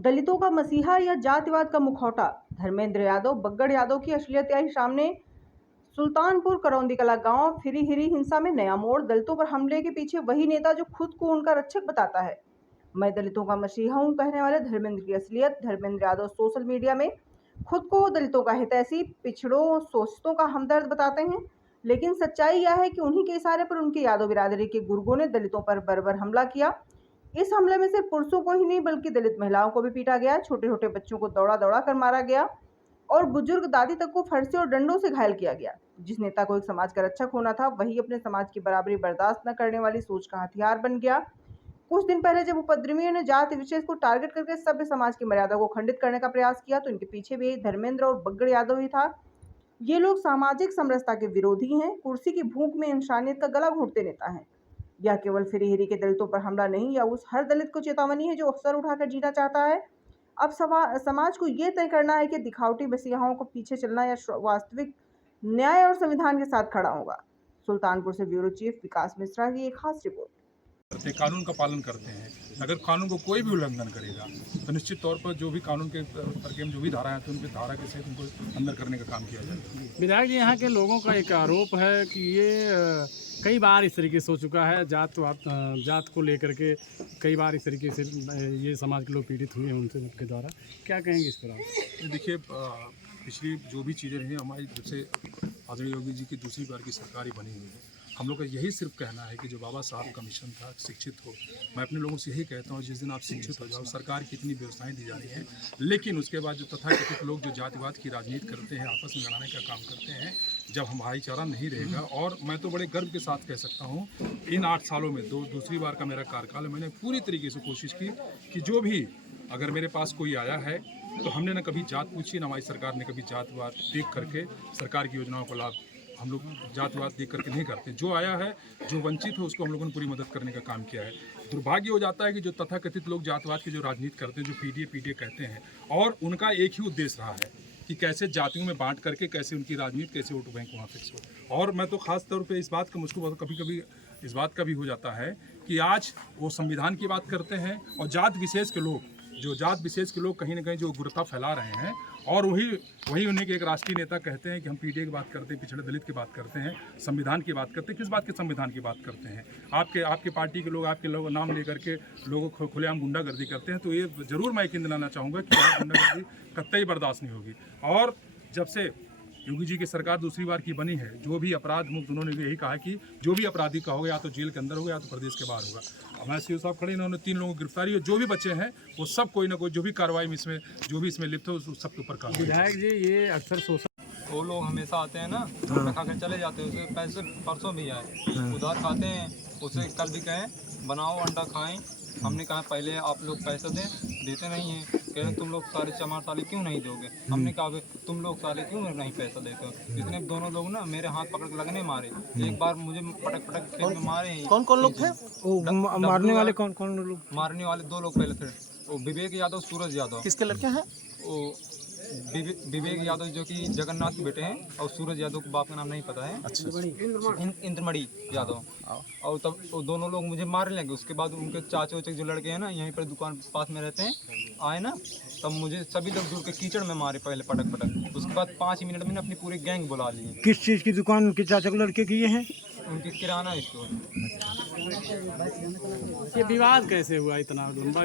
दलितों का मसीहा या जातिवाद का मुखौटा। धर्मेंद्र यादव बग्गड़ यादव की असलियत आई सामने। सुल्तानपुर करौंदी कला गांव फिरी हिरी हिंसा में नया मोड़। दलितों पर हमले के पीछे वही नेता जो खुद को उनका रक्षक बताता है। मैं दलितों का मसीहा हूं कहने वाले धर्मेंद्र की असलियत। धर्मेंद्र यादव सोशल मीडिया में खुद को दलितों का हितैषी, पिछड़ों, शोषितों का हमदर्द बताते हैं, लेकिन सच्चाई यह है कि उन्हीं के इशारे पर उनके यादव बिरादरी के गुर्गों ने दलितों पर बर्बर हमला किया। इस हमले में सिर्फ पुरुषों को ही नहीं बल्कि दलित महिलाओं को भी पीटा गया। छोटे छोटे बच्चों को दौड़ा दौड़ा कर मारा गया और बुजुर्ग दादी तक को फरसे और डंडों से घायल किया गया। जिस नेता को एक समाज का रक्षक होना था वही अपने समाज की बराबरी बर्दाश्त न करने वाली सोच का हथियार बन गया। कुछ दिन पहले जब उपद्रवियों ने जाति विशेष को टारगेट करके सभ्य समाज की मर्यादा को खंडित करने का प्रयास किया तो इनके पीछे भी धर्मेंद्र और बग्गड़ यादव ही था। ये लोग सामाजिक समरसता के विरोधी हैं, कुर्सी की भूख में इंसानियत का गला घोंटते नेता हैं। यह केवल फिरी हिरी के दलितों पर हमला नहीं, या उस हर दलित को चेतावनी है जो सर उठाकर जीना चाहता है। अब समाज को यह तय करना है कि दिखावटी मसीहाओं को पीछे चलना या वास्तविक न्याय और संविधान के साथ खड़ा होगा। सुल्तानपुर से ब्यूरो चीफ विकास मिश्रा की एक खास रिपोर्ट। कानून का पालन करते हैं। अगर कानून को कोई भी उल्लंघन करेगा तो निश्चित तौर पर जो भी कानून के प्रकेम जो भी धारा है तो उनकी धारा के सहित उनको अंदर करने का काम किया जाएगा। विधायक जी, यहाँ के लोगों का एक आरोप है कि ये कई बार इस तरीके से हो चुका है, जात को लेकर के कई बार इस तरीके से ये समाज के लोग पीड़ित हुए हैं उनके द्वारा। क्या कहेंगे इस पर आप? देखिए, पिछली जो भी चीज़ें रही हमारी, जैसे आदरणीय योगी जी की दूसरी बार की सरकार ही बनी हुई है, हम लोग का यही सिर्फ कहना है कि जो बाबा साहब का मिशन था शिक्षित हो। मैं अपने लोगों से यही कहता हूँ, जिस दिन आप शिक्षित हो जाओ, सरकार की इतनी व्यवस्थाएं दी जा रही हैं, लेकिन उसके बाद जो तथाकथित लोग जो जातिवाद की राजनीति करते हैं, आपस में लड़ाने का काम करते हैं, जब हम भाईचारा नहीं रहेगा। और मैं तो बड़े गर्व के साथ कह सकता हूँ, इन 8 सालों में दूसरी बार का मेरा कार्यकाल है, मैंने पूरी तरीके से कोशिश की कि जो भी अगर मेरे पास कोई आया है तो हमने न कभी जात पूछी, न हमारी सरकार ने कभी जातवाद देख करके सरकार की योजनाओं को लाभ हम लोग जातवाद देख करके नहीं करते। जो आया है, जो वंचित हो, उसको हम लोगों ने पूरी मदद करने का काम किया है। दुर्भाग्य हो जाता है कि जो तथाकथित लोग जातवाद की जो राजनीति करते हैं, जो पीडीए कहते हैं, और उनका एक ही उद्देश्य रहा है कि कैसे जातियों में बांट करके कैसे उनकी राजनीति, कैसे वोट बैंक वहाँ फिक्स हो। और मैं तो खास तौर पे इस बात का मुझको कभी कभी इस बात का भी हो जाता है कि आज वो संविधान की बात करते हैं और जात विशेष के लोग कहीं ना कहीं जो उग्रता फैला रहे हैं, और वही उन्हीं के एक राष्ट्रीय नेता कहते हैं कि हम पीडीए की बात करते हैं, पिछड़े दलित की बात करते हैं, संविधान की बात करते हैं। किस बात के संविधान की बात करते हैं? आपके पार्टी के लोग आपके नाम लेकर के लोगों को खुलेआम गुंडागर्दी करते हैं। तो ये जरूर मैं यकीन दिलाना चाहूँगा कि गुंडागर्दी कतई बर्दाश्त नहीं होगी। और जब से योगी जी की सरकार दूसरी बार की बनी है, जो भी अपराध मुक्त, उन्होंने यही कहा कि जो भी अपराधी का होगा या तो जेल के अंदर होगा या तो प्रदेश के बाहर होगा। हमारे सीओ साहब खड़े, इन्होंने 3 लोगों की गिरफ्तारी, और जो भी बच्चे हैं वो सब कोई ना कोई जो भी कार्रवाई में इसमें जो भी इसमें लिप्त हो, उस सबके ऊपर कार्रवाई। विधायक जी, ये अक्सर वो लोग हमेशा आते हैं ना, खा कर चले जाते हैं। उसे पैसे परसों भी आए, उधार खाते हैं। उसे कल भी कहें बनाओ अंडा खाएं, हमने कहा पहले आप लोग पैसे देते नहीं हैं। कह रहे तुम लोग सारे चमार साले क्यों नहीं दोगे? हमने कहा तुम लोग साले क्यों नहीं पैसा देते हो? इसने दोनों लोग ना मेरे हाथ पकड़ लगने मारे। एक बार मुझे पटक खेत में मारे। कौन कौन लोग थे मारने वाले? कौन लोग मारने वाले? 2 लोग पहले थे, वो विवेक यादव, सूरज यादव। किसके लड़के हैं? वो विवेक यादव जो कि जगन्नाथ के बेटे हैं, और सूरज यादव के बाप का नाम नहीं पता है। अच्छा। इंद्रमणि यादव। और तब वो दोनों लोग मुझे मारने लगे। उसके बाद उनके चाचे वाचे जो लड़के हैं ना, यहीं पर दुकान पास में रहते हैं, आए ना, तब मुझे सभी लोग जुड़ के कीचड़ में मारे पहले पटक। उसके बाद 5 मिनट में अपनी पूरी गैंग बुला ली। किस चीज़ की दुकान उनके चाचा के लड़के की हैं? उनकी किराना स्टोर। ये विवाद कैसे हुआ? इतना लंबा